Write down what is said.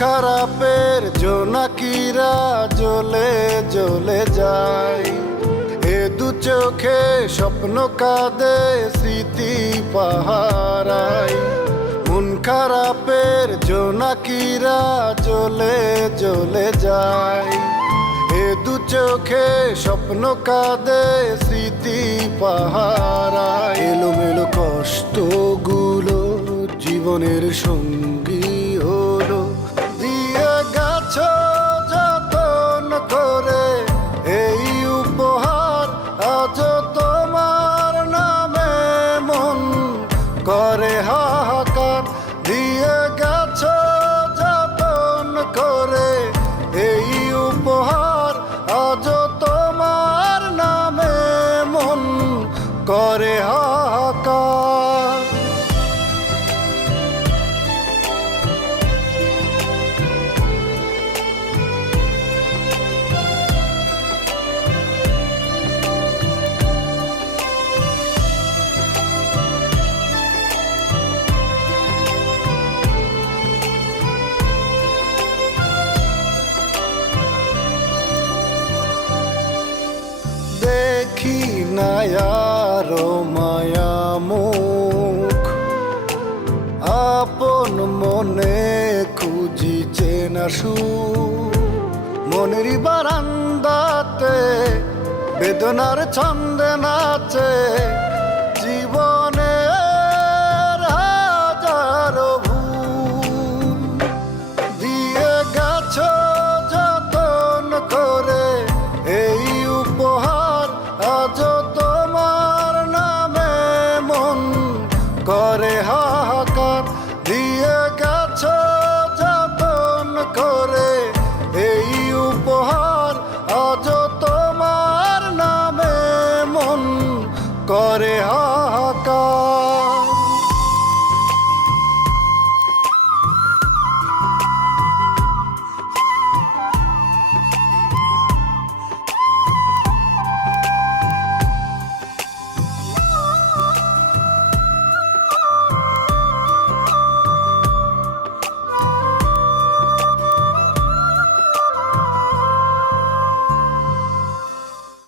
খারাপের জোনাকিরা জ্বলে জ্বলে যায়। এ দু চোখে স্বপ্ন কাঁদে স্মৃতি পাহারায়। মন খারাপের জোনাকিরা জ্বলে জ্বলে যায়। এ দু চোখে স্বপ্ন কাঁদে স্মৃতি পাহারা এলোমেলো কষ্টগুলো জীবনের সঙ্গী দিয়ে যতন করে এই উপহার তোমার করে। দিয়ে এই উপহার তোমার নামে করে। হাহাকার নায়ার মায়া মুখ আপন মনে খুঁজি চেনা সুখ মনেরই বারান্দাতে বেদনার ছন্দে নাচে করে হাহাকার দিয়ে গেছ যতন করে। এই উপহার আজ তোমার নামে মন করে হাহাকার।